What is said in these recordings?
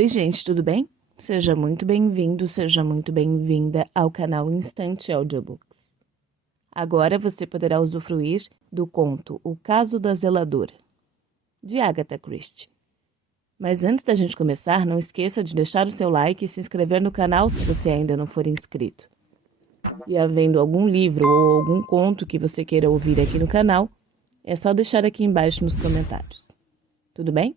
Oi, gente, tudo bem? Seja muito bem-vindo, seja muito bem-vinda ao canal Instante Audiobooks. Agora você poderá usufruir do conto O Caso da Zeladora, de Agatha Christie. Mas antes da gente começar, não esqueça de deixar o seu like e se inscrever no canal se você ainda não for inscrito. E havendo algum livro ou algum conto que você queira ouvir aqui no canal, é só deixar aqui embaixo nos comentários. Tudo bem?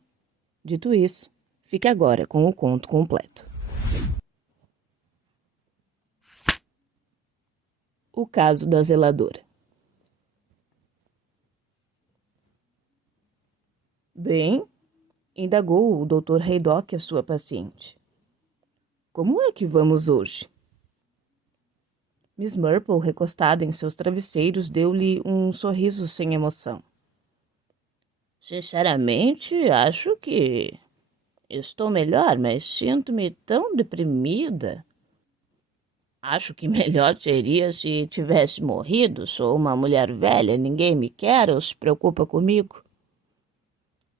Dito isso, fique agora com o conto completo. O Caso da Zeladora. Bem, indagou o Dr. Haydock a sua paciente. Como é que vamos hoje? Miss Murple, recostada em seus travesseiros, deu-lhe um sorriso sem emoção. Sinceramente, acho que estou melhor, mas sinto-me tão deprimida. Acho que melhor seria se tivesse morrido. Sou uma mulher velha, ninguém me quer ou se preocupa comigo.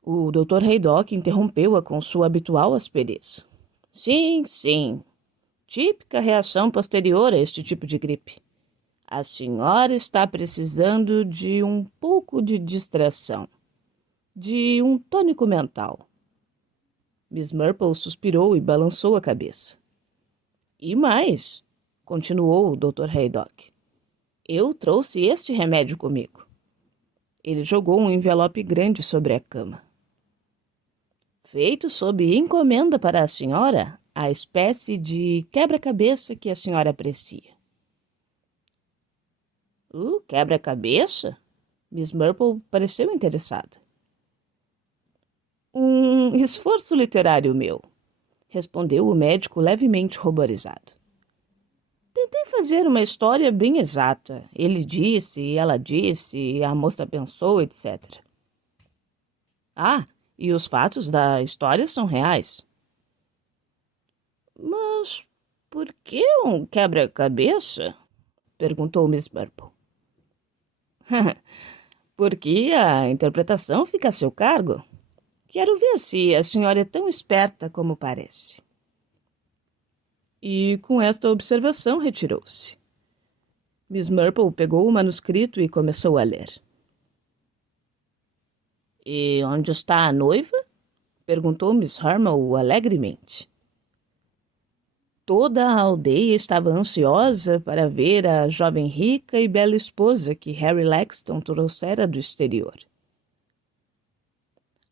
O Dr. Haydock interrompeu-a com sua habitual aspereza. Sim, sim. Típica reação posterior a este tipo de gripe. A senhora está precisando de um pouco de distração, de um tônico mental. Miss Murple suspirou e balançou a cabeça. E mais, continuou o Dr. Haydock, eu trouxe este remédio comigo. Ele jogou um envelope grande sobre a cama. Feito sob encomenda para a senhora, a espécie de quebra-cabeça que a senhora aprecia. Quebra-cabeça? Miss Murple pareceu interessada. Um esforço literário meu, respondeu o médico levemente ruborizado. Tentei fazer uma história bem exata. Ele disse, ela disse, a moça pensou, etc. E os fatos da história são reais. Mas por que um quebra-cabeça? Perguntou Miss Murple. Porque a interpretação fica a seu cargo. Quero ver se a senhora é tão esperta como parece. E com esta observação retirou-se. Miss Murple pegou o manuscrito e começou a ler. E onde está a noiva? Perguntou Miss Harmon alegremente. Toda a aldeia estava ansiosa para ver a jovem rica e bela esposa que Harry Lexton trouxera do exterior.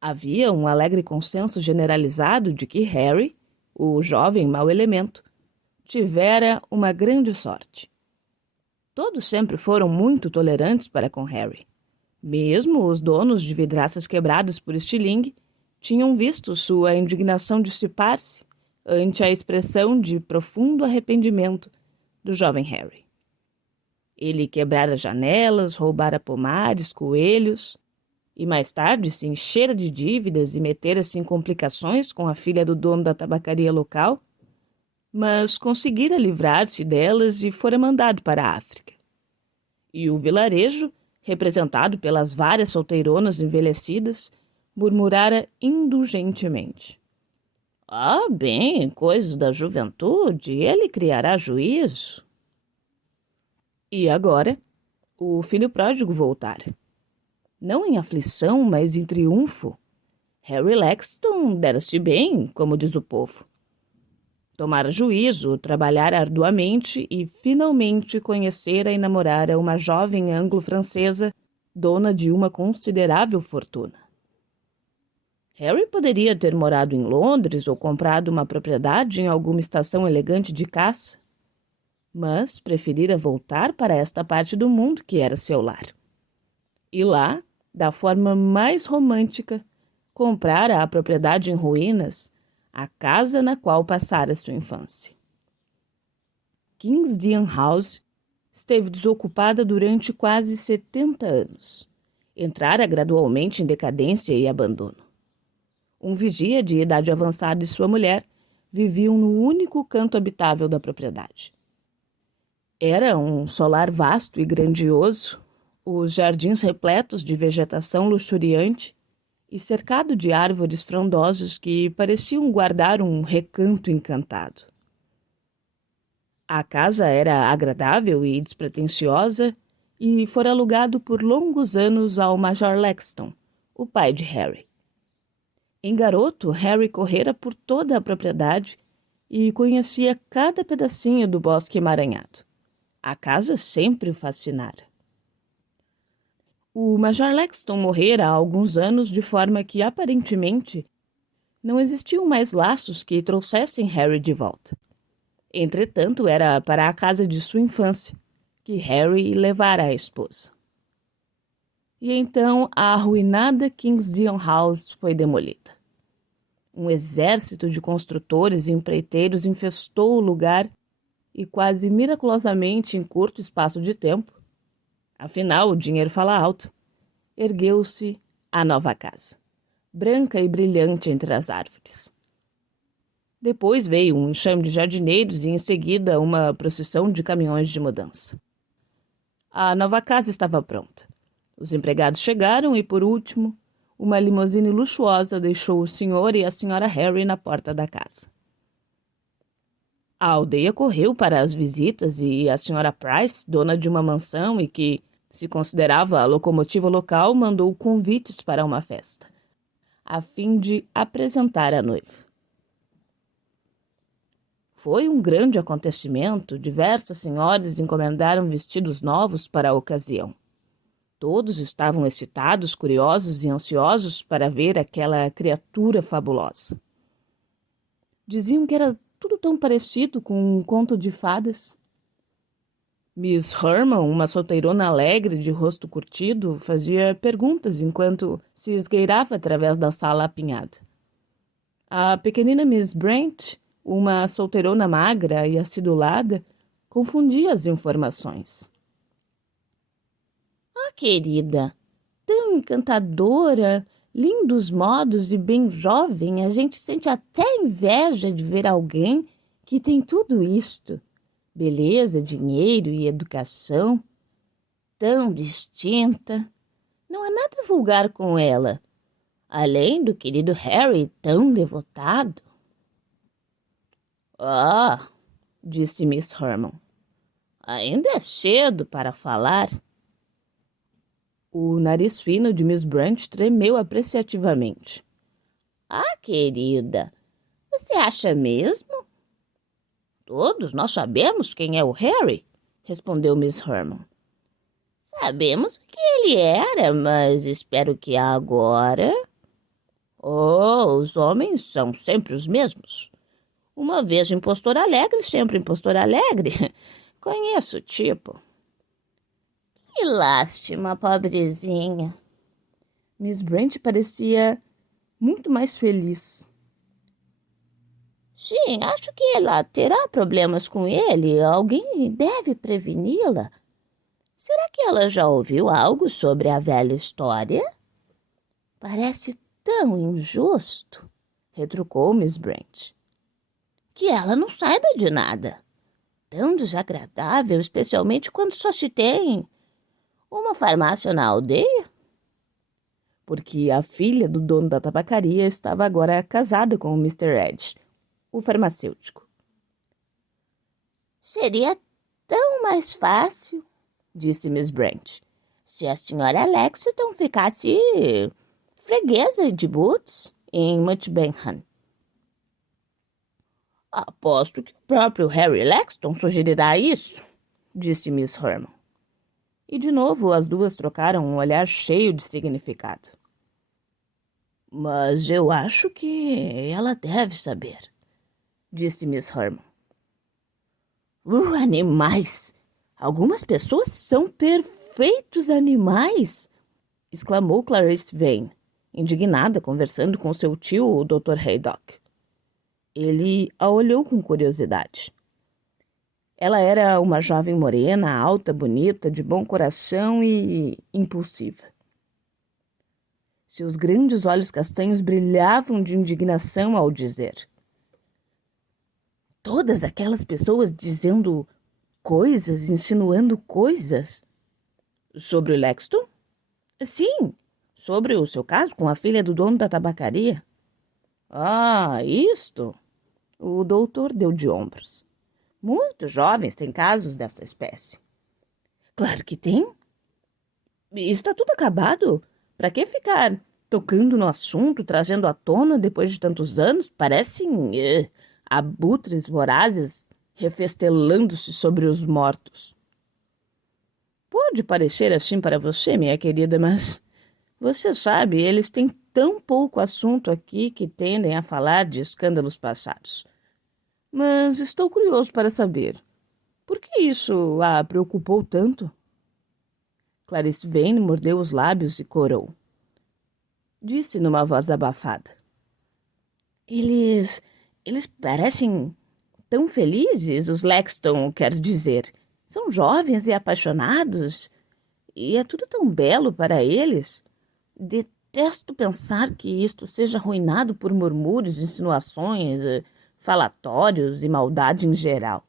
Havia um alegre consenso generalizado de que Harry, o jovem mau elemento, tivera uma grande sorte. Todos sempre foram muito tolerantes para com Harry. Mesmo os donos de vidraças quebradas por estilingue tinham visto sua indignação dissipar-se ante a expressão de profundo arrependimento do jovem Harry. Ele quebrara janelas, roubara pomares, coelhos, e mais tarde se enchera de dívidas e metera-se em complicações com a filha do dono da tabacaria local, mas conseguira livrar-se delas e fora mandado para a África. E o vilarejo, representado pelas várias solteironas envelhecidas, murmurara indulgentemente. Bem, coisas da juventude, ele criará juízo. E agora, o filho pródigo voltara. Não em aflição, mas em triunfo. Harry Lexton dera-se bem, como diz o povo. Tomara juízo, trabalhara arduamente e finalmente conhecera e namorara uma jovem anglo-francesa, dona de uma considerável fortuna. Harry poderia ter morado em Londres ou comprado uma propriedade em alguma estação elegante de caça, mas preferira voltar para esta parte do mundo que era seu lar. E lá, da forma mais romântica, comprara a propriedade em ruínas, a casa na qual passara sua infância. Kingsdown House esteve desocupada durante quase 70 anos. Entrara gradualmente em decadência e abandono. Um vigia de idade avançada e sua mulher viviam no único canto habitável da propriedade. Era um solar vasto e grandioso, os jardins repletos de vegetação luxuriante e cercado de árvores frondosas que pareciam guardar um recanto encantado. A casa era agradável e despretensiosa e fora alugado por longos anos ao Major Lexton, o pai de Harry. Em garoto, Harry correra por toda a propriedade e conhecia cada pedacinho do bosque emaranhado. A casa sempre o fascinara. O Major Lexton morrera há alguns anos de forma que, aparentemente, não existiam mais laços que trouxessem Harry de volta. Entretanto, era para a casa de sua infância que Harry levara a esposa. E então a arruinada Kingsdean House foi demolida. Um exército de construtores e empreiteiros infestou o lugar e quase miraculosamente, em curto espaço de tempo, afinal o dinheiro fala alto, ergueu-se a nova casa, branca e brilhante entre as árvores. Depois veio um enxame de jardineiros e em seguida uma procissão de caminhões de mudança. A nova casa estava pronta. Os empregados chegaram e, por último, uma limusine luxuosa deixou o Sr. e a Sra. Harry na porta da casa. A aldeia correu para as visitas e a Sra. Price, dona de uma mansão e que se considerava a locomotiva local, mandou convites para uma festa, a fim de apresentar a noiva. Foi um grande acontecimento. Diversas senhoras encomendaram vestidos novos para a ocasião. Todos estavam excitados, curiosos e ansiosos para ver aquela criatura fabulosa. Diziam que era tudo tão parecido com um conto de fadas. Miss Herman, uma solteirona alegre de rosto curtido, fazia perguntas enquanto se esgueirava através da sala apinhada. A pequenina Miss Brent, uma solteirona magra e acidulada, confundia as informações. Ah, querida, tão encantadora, lindos modos e bem jovem, a gente sente até inveja de ver alguém que tem tudo isto. Beleza, dinheiro e educação. Tão distinta. Não há nada vulgar com ela. Além do querido Harry, tão devotado. Ah, disse Miss Herman. Ainda é cedo para falar. O nariz fino de Miss Brant tremeu apreciativamente. Ah, querida, você acha mesmo? Todos nós sabemos quem é o Harry, respondeu Miss Herman. Sabemos o que ele era, mas espero que agora... Oh, os homens são sempre os mesmos. Uma vez impostor alegre, sempre impostor alegre. Conheço o tipo. Que lástima, pobrezinha. Miss Brant parecia muito mais feliz. Sim, acho que ela terá problemas com ele. Alguém deve preveni-la. Será que ela já ouviu algo sobre a velha história? Parece tão injusto, retrucou Miss Brant. Que ela não saiba de nada. Tão desagradável, especialmente quando só se tem uma farmácia na aldeia. Porque a filha do dono da tabacaria estava agora casada com o Mr. Edge, o farmacêutico. Seria tão mais fácil, disse Miss Brant, se a senhora Lexington ficasse freguesa de Boots em Mutbenham. Aposto que o próprio Harry Lexington sugerirá isso, disse Miss Herman. E de novo as duas trocaram um olhar cheio de significado. Mas eu acho que ela deve saber, disse Miss Herman. Animais! Algumas pessoas são perfeitos animais! Exclamou Clarice Vane, indignada, conversando com seu tio, o Dr. Haydock. Ele a olhou com curiosidade. Ela era uma jovem morena, alta, bonita, de bom coração e impulsiva. Seus grandes olhos castanhos brilhavam de indignação ao dizer. Todas aquelas pessoas dizendo coisas, insinuando coisas. Sobre o Lexington? Sim, Sobre o seu caso com a filha do dono da tabacaria? Ah, isto? O doutor deu de ombros. Muitos jovens têm casos desta espécie. Claro que tem. E está tudo acabado. Para que ficar tocando no assunto, trazendo à tona depois de tantos anos? Parecem abutres vorazes refestelando-se sobre os mortos. Pode parecer assim para você, minha querida, mas você sabe, eles têm tão pouco assunto aqui que tendem a falar de escândalos passados. Mas estou curioso para saber, por que isso a preocupou tanto? Clarice Vane mordeu os lábios e corou. Disse numa voz abafada. Eles parecem tão felizes, os Lexton, quero dizer. São jovens e apaixonados, e é tudo tão belo para eles. Detesto pensar que isto seja arruinado por murmúrios, insinuações, falatórios e maldade em geral.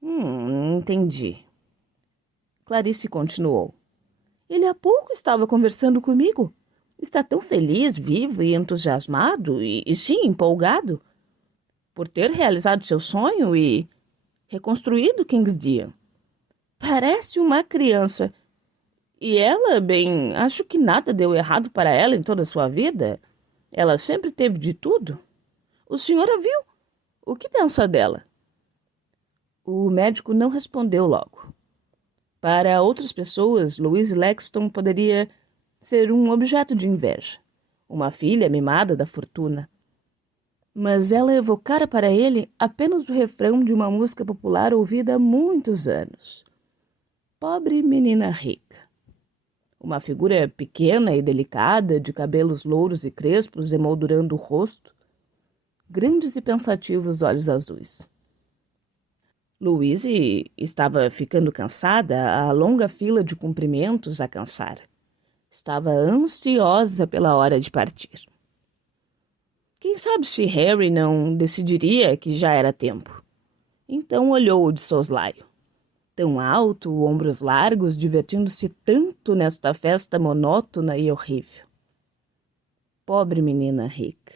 Entendi. Clarice continuou. Ele há pouco estava conversando comigo. Está tão feliz, vivo e entusiasmado, e sim, empolgado, por ter realizado seu sonho e reconstruído Kingsdean. Parece uma criança. E ela, bem, acho que nada deu errado para ela em toda a sua vida. Ela sempre teve de tudo. O senhor a viu? O que pensa dela? O médico não respondeu logo. Para outras pessoas, Louise Lexton poderia ser um objeto de inveja, uma filha mimada da fortuna. Mas ela evocara para ele apenas o refrão de uma música popular ouvida há muitos anos. Pobre menina rica. Uma figura pequena e delicada, de cabelos louros e crespos emoldurando o rosto, grandes e pensativos olhos azuis. Louise estava ficando cansada, a longa fila de cumprimentos a cansara. Estava ansiosa pela hora de partir. Quem sabe se Harry não decidiria que já era tempo. Então olhou-o de soslaio. Tão alto, ombros largos, divertindo-se tanto nesta festa monótona e horrível. Pobre menina rica.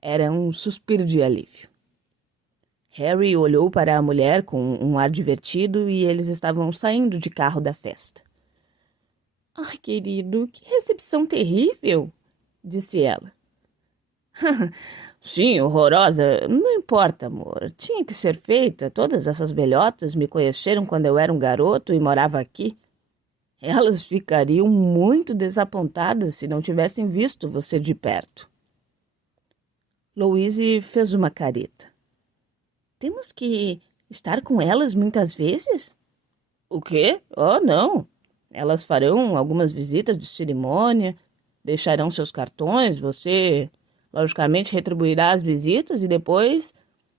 Era um suspiro de alívio. Harry olhou para a mulher com um ar divertido e eles estavam saindo de carro da festa. Ai, querido, que recepção terrível, disse ela. Sim, horrorosa. Não importa, amor. Tinha que ser feita. Todas essas velhotas me conheceram quando eu era um garoto e morava aqui. Elas ficariam muito desapontadas se não tivessem visto você de perto. Louise fez uma careta. Temos que estar com elas muitas vezes? O quê? Oh, não. Elas farão algumas visitas de cerimônia, deixarão seus cartões, você, logicamente, retribuirá as visitas e depois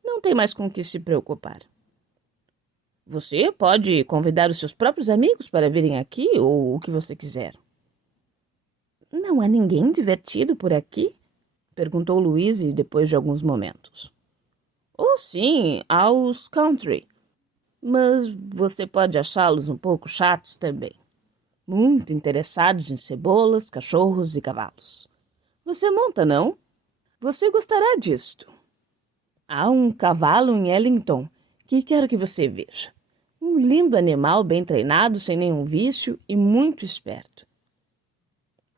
não tem mais com o que se preocupar. Você pode convidar os seus próprios amigos para virem aqui ou o que você quiser. Não há ninguém divertido por aqui? Perguntou Louise depois de alguns momentos. Oh, sim, há os country. Mas você pode achá-los um pouco chatos também. Muito interessados em cebolas, cachorros e cavalos. Você monta, não? Você gostará disto. Há um cavalo em Ellington que quero que você veja. Um lindo animal bem treinado, sem nenhum vício e muito esperto.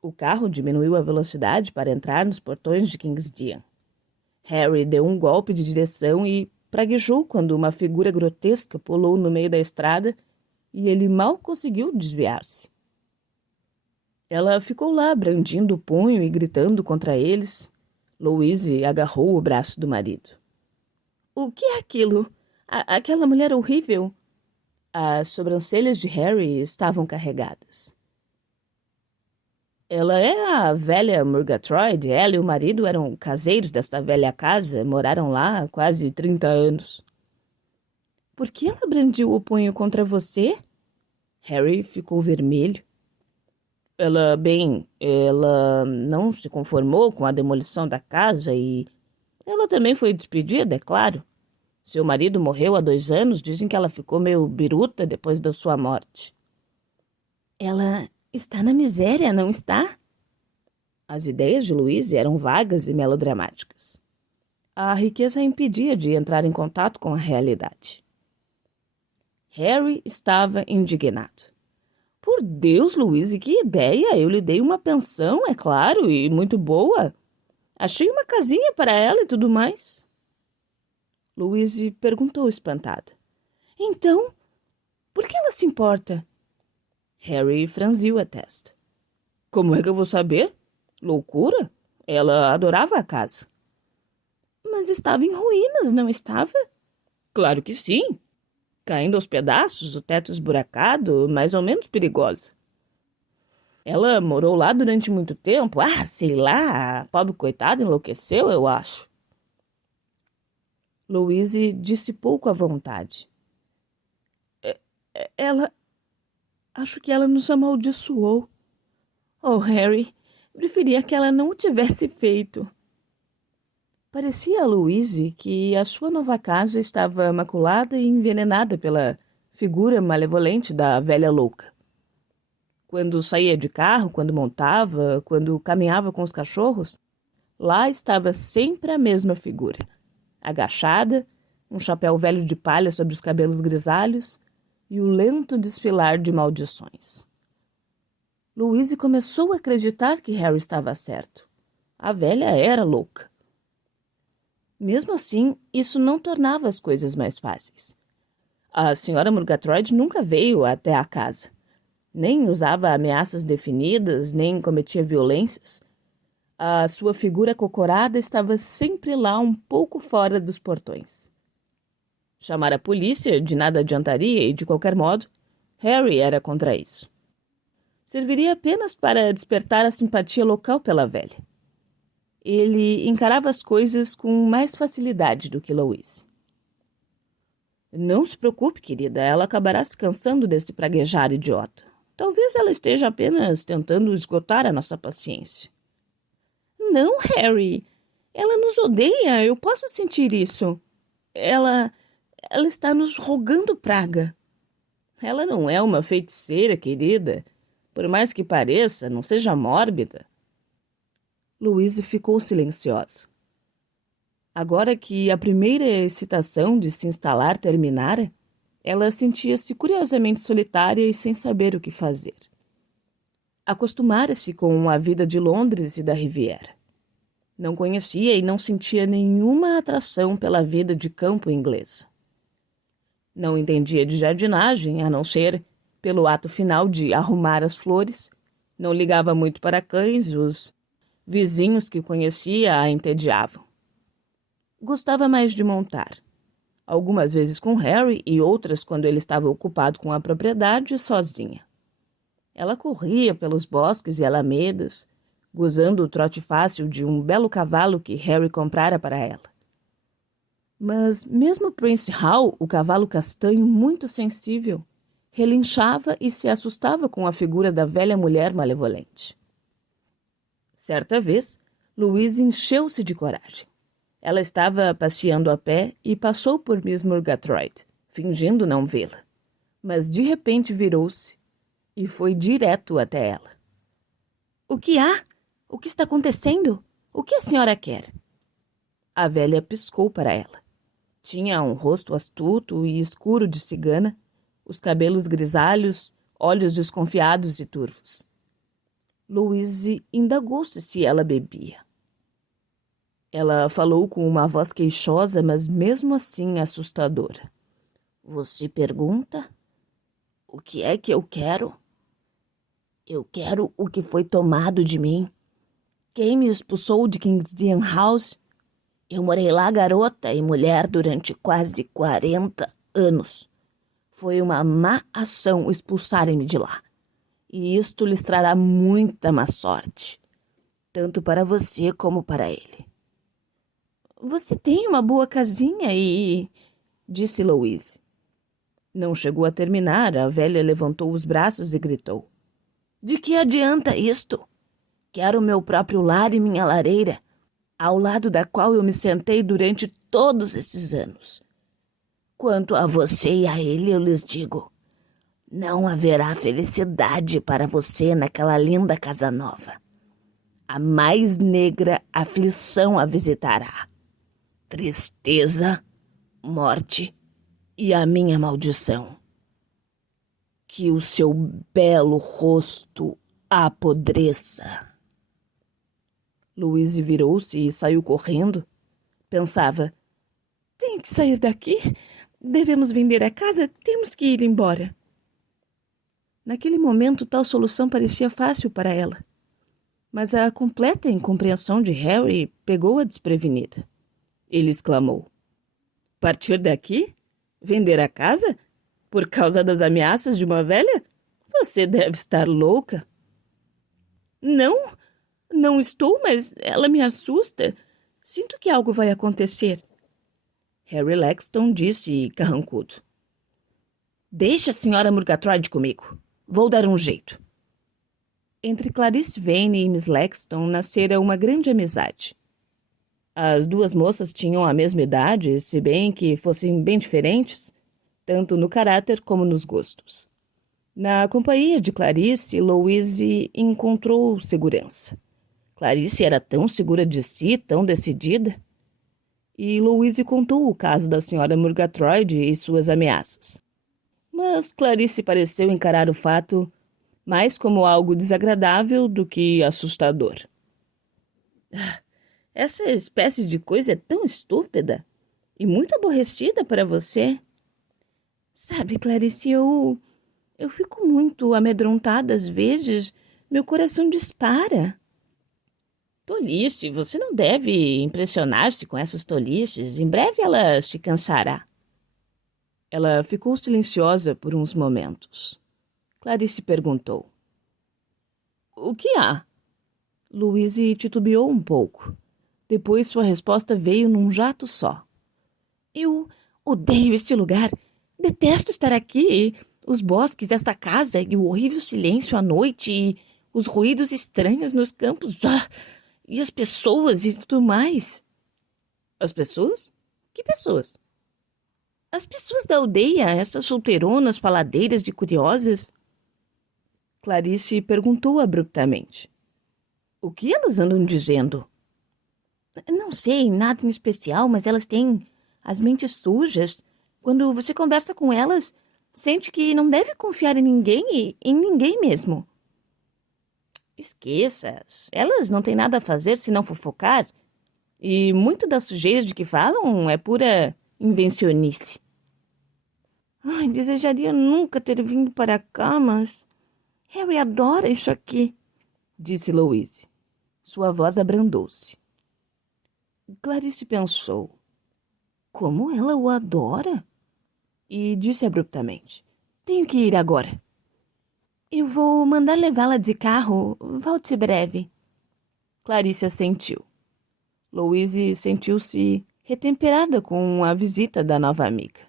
O carro diminuiu a velocidade para entrar nos portões de Kingsdean. Harry deu um golpe de direção e praguejou quando uma figura grotesca pulou no meio da estrada e ele mal conseguiu desviar-se. Ela ficou lá, brandindo o punho e gritando contra eles. Louise agarrou o braço do marido. O que é aquilo? Aquela mulher horrível? As sobrancelhas de Harry estavam carregadas. Ela é a velha Murgatroyd. Ela e o marido eram caseiros desta velha casa, moraram lá há quase 30 anos. Por que ela brandiu o punho contra você? Harry ficou vermelho. Ela não se conformou com a demolição da casa e ela também foi despedida, é claro. Seu marido morreu há 2 anos, dizem que ela ficou meio biruta depois da sua morte. Ela está na miséria, não está? As ideias de Louise eram vagas e melodramáticas. A riqueza a impedia de entrar em contato com a realidade. Harry estava indignado. Por Deus, Louise, que ideia! Eu lhe dei uma pensão, é claro, e muito boa. Achei uma casinha para ela e tudo mais. Louise perguntou espantada. Então, por que ela se importa? Harry franziu a testa. Como é que eu vou saber? Loucura? Ela adorava a casa. Mas estava em ruínas, não estava? Claro que sim. Caindo aos pedaços, o teto esburacado, mais ou menos perigosa. Ela morou lá durante muito tempo. Ah, sei lá, a pobre coitada enlouqueceu, eu acho. Louise disse pouco à vontade. Ela... Acho que ela nos amaldiçoou. Oh, Harry, preferia que ela não o tivesse feito. Parecia a Louise que a sua nova casa estava maculada e envenenada pela figura malevolente da velha louca. Quando saía de carro, quando montava, quando caminhava com os cachorros, lá estava sempre a mesma figura. Agachada, um chapéu velho de palha sobre os cabelos grisalhos e o lento desfilar de maldições. Louise começou a acreditar que Harry estava certo. A velha era louca. Mesmo assim, isso não tornava as coisas mais fáceis. A senhora Murgatroyd nunca veio até a casa. Nem usava ameaças definidas, nem cometia violências. A sua figura cocorada estava sempre lá um pouco fora dos portões. Chamar a polícia de nada adiantaria e, de qualquer modo, Harry era contra isso. Serviria apenas para despertar a simpatia local pela velha. Ele encarava as coisas com mais facilidade do que Louise. Não se preocupe, querida, ela acabará se cansando deste praguejar idiota. Talvez ela esteja apenas tentando esgotar a nossa paciência. Não, Harry. Ela nos odeia, eu posso sentir isso. Ela está nos rogando praga. Ela não é uma feiticeira, querida. Por mais que pareça, não seja mórbida. Louise ficou silenciosa. Agora que a primeira excitação de se instalar terminara, ela sentia-se curiosamente solitária e sem saber o que fazer. Acostumara-se com a vida de Londres e da Riviera. Não conhecia e não sentia nenhuma atração pela vida de campo inglesa. Não entendia de jardinagem, a não ser pelo ato final de arrumar as flores. Não ligava muito para cães, os vizinhos que conhecia a entediavam. Gostava mais de montar. Algumas vezes com Harry e outras quando ele estava ocupado com a propriedade sozinha. Ela corria pelos bosques e alamedas, gozando o trote fácil de um belo cavalo que Harry comprara para ela. Mas mesmo Prince Hal, o cavalo castanho muito sensível, relinchava e se assustava com a figura da velha mulher malevolente. Certa vez, Louise encheu-se de coragem. Ela estava passeando a pé e passou por Miss Murgatroyd, fingindo não vê-la. Mas de repente virou-se e foi direto até ela. — O que há? O que está acontecendo? O que a senhora quer? A velha piscou para ela. Tinha um rosto astuto e escuro de cigana, os cabelos grisalhos, olhos desconfiados e turvos. Louise indagou-se se ela bebia. Ela falou com uma voz queixosa, mas mesmo assim assustadora. — Você pergunta? O que é que eu quero? Eu quero o que foi tomado de mim. Quem me expulsou de Kingsdown House? Eu morei lá garota e mulher durante quase 40 anos. Foi uma má ação expulsarem-me de lá. E isto lhes trará muita má sorte, tanto para você como para ele. Você tem uma boa casinha e... disse Louise. Não chegou a terminar, a velha levantou os braços e gritou. De que adianta isto? Quero meu próprio lar e minha lareira, ao lado da qual eu me sentei durante todos esses anos. Quanto a você e a ele, eu lhes digo, Não haverá felicidade para você naquela linda casa nova. A mais negra aflição a visitará. Tristeza, morte e a minha maldição. Que o seu belo rosto apodreça. Louise virou-se e saiu correndo. Pensava, tenho que sair daqui. Devemos vender a casa. Temos que ir embora. Naquele momento, tal solução parecia fácil para ela. Mas a completa incompreensão de Harry pegou-a desprevenida. Ele exclamou. Partir daqui? Vender a casa? Por causa das ameaças de uma velha? Você deve estar louca. Não estou, mas ela me assusta. Sinto que algo vai acontecer. Harry Lexton disse carrancudo. Deixe a senhora Murgatroyd comigo. Vou dar um jeito. Entre Clarice Vane e Miss Lexton nascera uma grande amizade. As duas moças tinham a mesma idade, se bem que fossem bem diferentes, tanto no caráter como nos gostos. Na companhia de Clarice, Louise encontrou segurança. Clarice era tão segura de si, tão decidida. E Louise contou o caso da senhora Murgatroyd e suas ameaças. Mas Clarice pareceu encarar o fato mais como algo desagradável do que assustador. Essa espécie de coisa é tão estúpida e muito aborrecida para você. Sabe, Clarice, eu fico muito amedrontada às vezes. Meu coração dispara. Tolice, você não deve impressionar-se com essas tolices. Em breve ela se cansará. Ela ficou silenciosa por uns momentos. Clarice perguntou. O que há? Louise titubeou um pouco. Depois sua resposta veio num jato só. Eu odeio este lugar. Detesto estar aqui. Os bosques, esta casa e o horrível silêncio à noite e os ruídos estranhos nos campos. E as pessoas e tudo mais. As pessoas? Que pessoas? As pessoas da aldeia, essas solteironas faladeiras de curiosas. Clarice perguntou abruptamente. O que elas andam dizendo? Não sei, nada em especial, mas elas têm as mentes sujas. Quando você conversa com elas, sente que não deve confiar em ninguém e em ninguém mesmo. Esqueça-as. Elas não têm nada a fazer senão fofocar. E muito das sujeiras de que falam é pura invencionice. Ai, desejaria nunca ter vindo para cá, mas Harry adora isso aqui, disse Louise. Sua voz abrandou-se. Clarice pensou. Como ela o adora? E disse abruptamente. Tenho que ir agora. Eu vou mandar levá-la de carro. Volte breve. Clarice assentiu. Louise sentiu-se retemperada com a visita da nova amiga.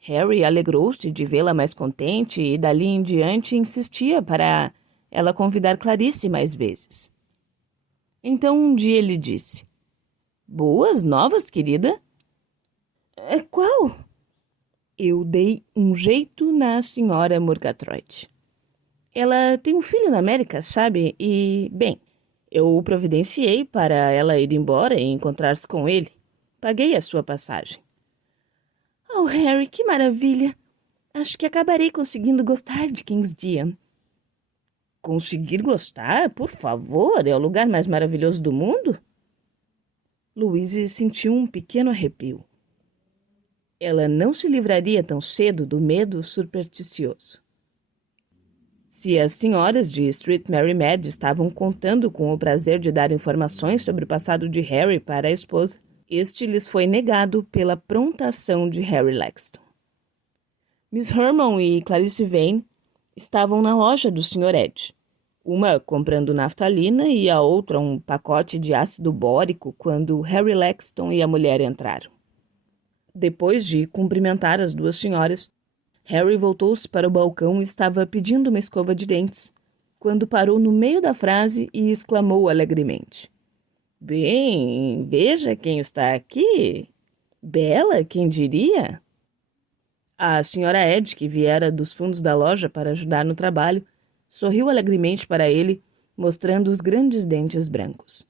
Harry alegrou-se de vê-la mais contente e dali em diante insistia para ela convidar Clarice mais vezes. Então um dia ele disse, Boas novas, querida? Qual? Eu dei um jeito na senhora Murgatroyd. Ela tem um filho na América, sabe? E, bem, eu o providenciei para ela ir embora e encontrar-se com ele. Paguei a sua passagem. Oh, Harry, que maravilha! Acho que acabarei conseguindo gostar de Kingsdown. Conseguir gostar? Por favor, é o lugar mais maravilhoso do mundo? Louise sentiu um pequeno arrepio. Ela não se livraria tão cedo do medo supersticioso. Se as senhoras de Street Mary Mad estavam contando com o prazer de dar informações sobre o passado de Harry para a esposa, este lhes foi negado pela pronta ação de Harry Lexton. Miss Herman e Clarice Vane estavam na loja do Sr. Ed, uma comprando naftalina e a outra um pacote de ácido bórico quando Harry Lexton e a mulher entraram. Depois de cumprimentar as duas senhoras, Harry voltou-se para o balcão e estava pedindo uma escova de dentes, quando parou no meio da frase e exclamou alegremente. Bem, veja quem está aqui. Bela, quem diria? A senhora Ed, que viera dos fundos da loja para ajudar no trabalho, sorriu alegremente para ele, mostrando os grandes dentes brancos.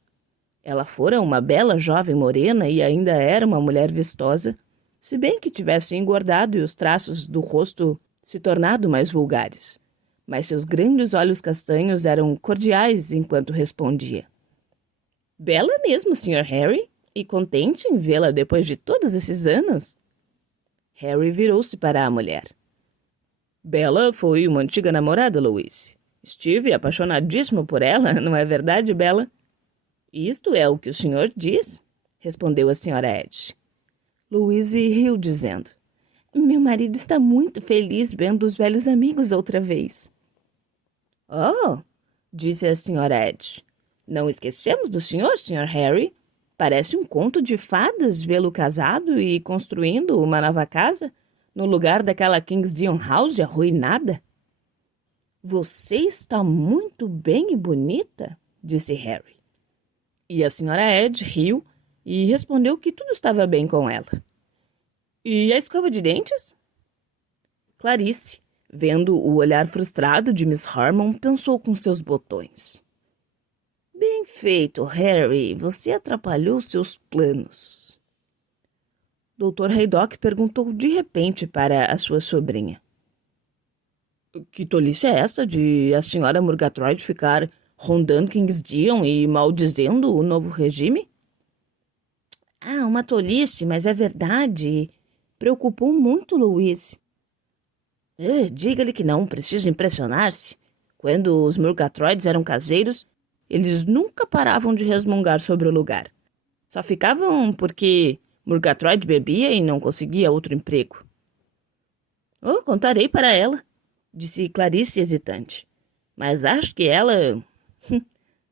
Ela fora uma bela jovem morena e ainda era uma mulher vistosa, se bem que tivesse engordado e os traços do rosto se tornado mais vulgares. Mas seus grandes olhos castanhos eram cordiais enquanto respondia. Bela mesmo, Sr. Harry, e contente em vê-la depois de todos esses anos? Harry virou-se para a mulher. Bella foi uma antiga namorada, Louise. Estive apaixonadíssimo por ela, não é verdade, Bella? Isto é o que o senhor diz, respondeu a senhora Edge. Louise riu, dizendo, meu marido está muito feliz vendo os velhos amigos outra vez. Oh, disse a senhora Edge, não esquecemos do senhor, Sr. Harry. Parece um conto de fadas vê-lo casado e construindo uma nova casa no lugar daquela Kingsdown House arruinada. Você está muito bem e bonita, disse Harry. E a senhora Edge riu e respondeu que tudo estava bem com ela. E a escova de dentes? Clarice, vendo o olhar frustrado de Miss Harmon, pensou com seus botões. Bem feito, Harry. Você atrapalhou seus planos. Dr. Haydock perguntou de repente para a sua sobrinha. Que tolice é essa de a senhora Murgatroyd ficar rondando Kingsdown e maldizendo o novo regime? Ah, uma tolice, mas é verdade. Preocupou muito Louise. Diga-lhe que não precisa impressionar-se. Quando os Murgatroyds eram caseiros, eles nunca paravam de resmungar sobre o lugar. Só ficavam porque Murgatroyd bebia e não conseguia outro emprego. Oh, contarei para ela, disse Clarice hesitante. Mas acho que ela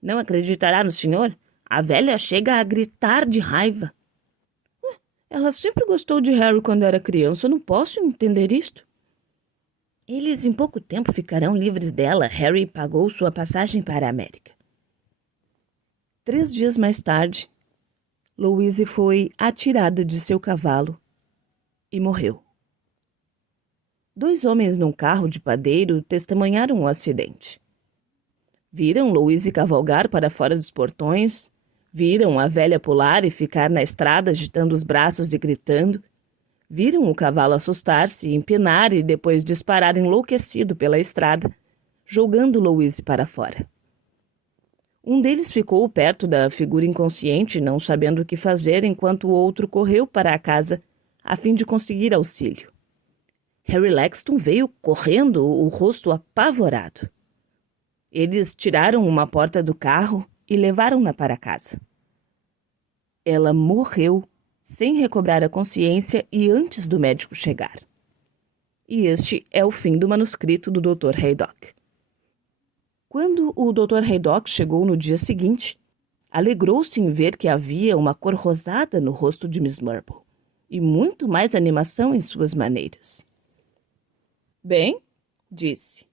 não acreditará no senhor. A velha chega a gritar de raiva. Ela sempre gostou de Harry quando era criança. Eu não posso entender isto. Eles em pouco tempo ficarão livres dela. Harry pagou sua passagem para a América. 3 dias mais tarde, Louise foi atirada de seu cavalo e morreu. 2 homens num carro de padeiro testemunharam o acidente. Viram Louise cavalgar para fora dos portões, viram a velha pular e ficar na estrada agitando os braços e gritando, viram o cavalo assustar-se, empinar e depois disparar enlouquecido pela estrada, jogando Louise para fora. Um deles ficou perto da figura inconsciente, não sabendo o que fazer, enquanto o outro correu para a casa a fim de conseguir auxílio. Harry Lexton veio correndo, o rosto apavorado. Eles tiraram uma porta do carro e levaram-na para casa. Ela morreu sem recobrar a consciência e antes do médico chegar. E este é o fim do manuscrito do Dr. Haydock. Quando o Dr. Haydock chegou no dia seguinte, alegrou-se em ver que havia uma cor rosada no rosto de Miss Marple e muito mais animação em suas maneiras. Bem, disse,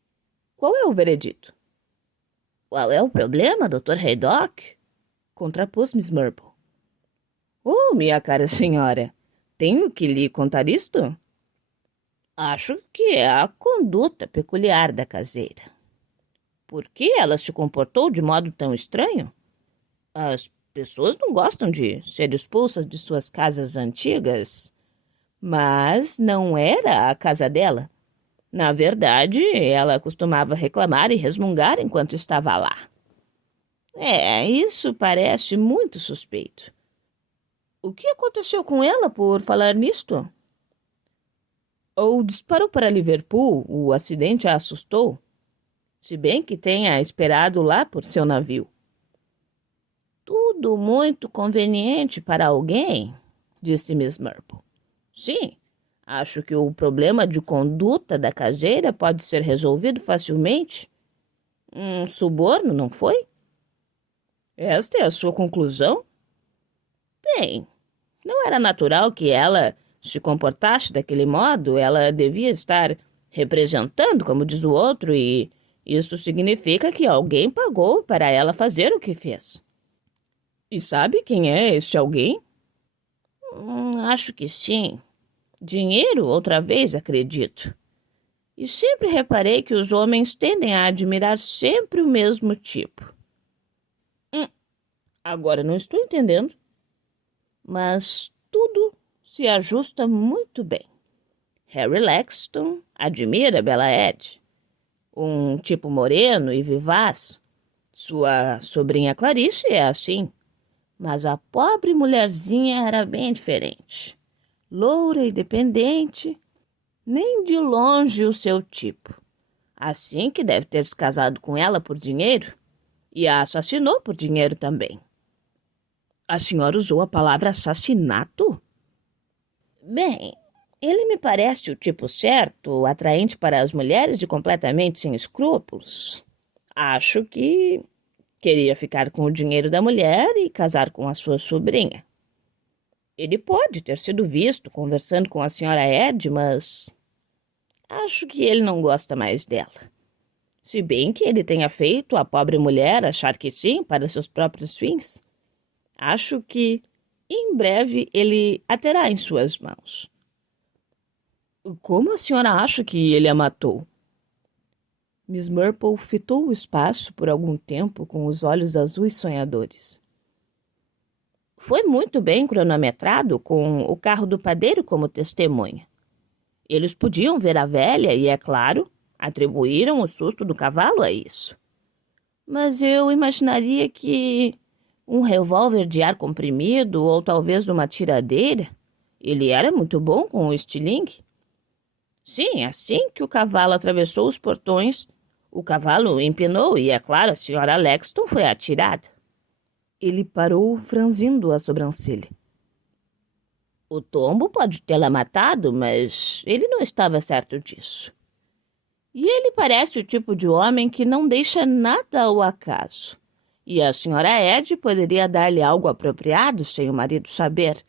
qual é o veredito? Qual é o problema, Dr. Haydock? Contrapôs Miss Marple. Oh, minha cara senhora, tenho que lhe contar isto? Acho que é a conduta peculiar da caseira. Por que ela se comportou de modo tão estranho? As pessoas não gostam de ser expulsas de suas casas antigas, mas não era a casa dela. Na verdade, ela costumava reclamar e resmungar enquanto estava lá. Isso parece muito suspeito. O que aconteceu com ela por falar nisto? Ou disparou para Liverpool, o acidente a assustou? Se bem que tenha esperado lá por seu navio. Tudo muito conveniente para alguém, disse Miss Marple. Sim, acho que o problema de conduta da caseira pode ser resolvido facilmente. Um suborno, não foi? Esta é a sua conclusão? Bem, não era natural que ela se comportasse daquele modo. Ela devia estar representando, como diz o outro, e isso significa que alguém pagou para ela fazer o que fez. E sabe quem é este alguém? Acho que sim. Dinheiro, outra vez, acredito. E sempre reparei que os homens tendem a admirar sempre o mesmo tipo. Agora não estou entendendo. Mas tudo se ajusta muito bem. Harry Lexton admira Bella Ed, um tipo moreno e vivaz. Sua sobrinha Clarice é assim, mas a pobre mulherzinha era bem diferente. Loura e dependente, nem de longe o seu tipo. Assim que deve ter se casado com ela por dinheiro e a assassinou por dinheiro também. A senhora usou a palavra assassinato? Bem, ele me parece o tipo certo, atraente para as mulheres e completamente sem escrúpulos. Acho que queria ficar com o dinheiro da mulher e casar com a sua sobrinha. Ele pode ter sido visto conversando com a senhora Ed, mas acho que ele não gosta mais dela. Se bem que ele tenha feito a pobre mulher achar que sim para seus próprios fins. Acho que em breve ele a terá em suas mãos. Como a senhora acha que ele a matou? Miss Marple fitou o espaço por algum tempo com os olhos azuis sonhadores. Foi muito bem cronometrado com o carro do padeiro como testemunha. Eles podiam ver a velha e, é claro, atribuíram o susto do cavalo a isso. Mas eu imaginaria que um revólver de ar comprimido ou talvez uma tiradeira. Ele era muito bom com o estilingue. Sim, assim que o cavalo atravessou os portões, o cavalo empinou e, é claro, a senhora Lexton foi atirada. Ele parou, franzindo a sobrancelha. O tombo pode tê-la matado, mas ele não estava certo disso. E ele parece o tipo de homem que não deixa nada ao acaso. E a senhora Ed poderia dar-lhe algo apropriado sem o marido saber.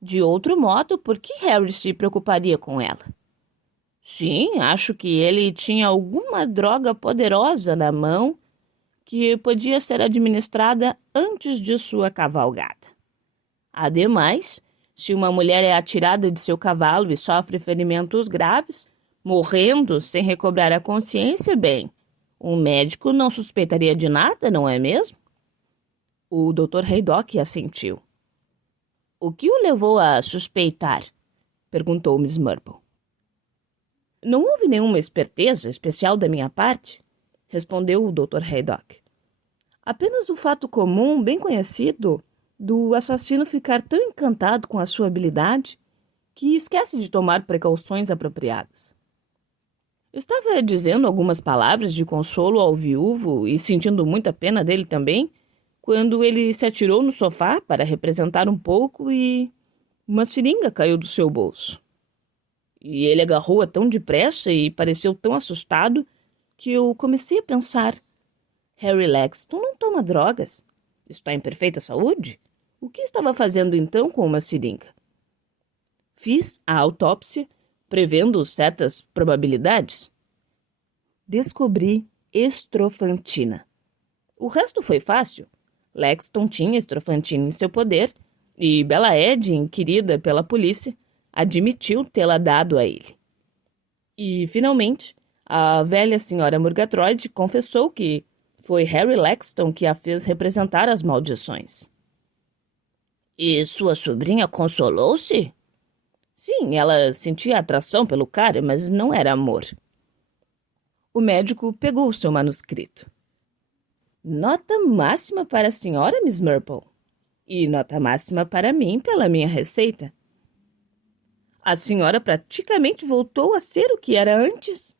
De outro modo, por que Harry se preocuparia com ela? Sim, acho que ele tinha alguma droga poderosa na mão que podia ser administrada antes de sua cavalgada. Ademais, se uma mulher é atirada de seu cavalo e sofre ferimentos graves, morrendo sem recobrar a consciência, bem, um médico não suspeitaria de nada, não é mesmo? O Dr. Haydock assentiu. O que o levou a suspeitar? Perguntou Miss Marple. Não houve nenhuma esperteza especial da minha parte, respondeu o Dr. Haydock. Apenas o fato comum, bem conhecido, do assassino ficar tão encantado com a sua habilidade que esquece de tomar precauções apropriadas. Estava dizendo algumas palavras de consolo ao viúvo e sentindo muita pena dele também, quando ele se atirou no sofá para representar um pouco e uma seringa caiu do seu bolso. E ele agarrou-a tão depressa e pareceu tão assustado que eu comecei a pensar: Harry Lexton não toma drogas. Está em perfeita saúde? O que estava fazendo então com uma seringa? Fiz a autópsia, prevendo certas probabilidades. Descobri estrofantina. O resto foi fácil. Lexton tinha estrofantina em seu poder e Bella Ed, inquirida pela polícia, admitiu tê-la dado a ele. E, finalmente, a velha senhora Murgatroyd confessou que foi Harry Lexton que a fez representar as maldições. E sua sobrinha consolou-se? Sim, ela sentia atração pelo cara, mas não era amor. O médico pegou o seu manuscrito. Nota máxima para a senhora, Miss Marple. E nota máxima para mim pela minha receita. A senhora praticamente voltou a ser o que era antes.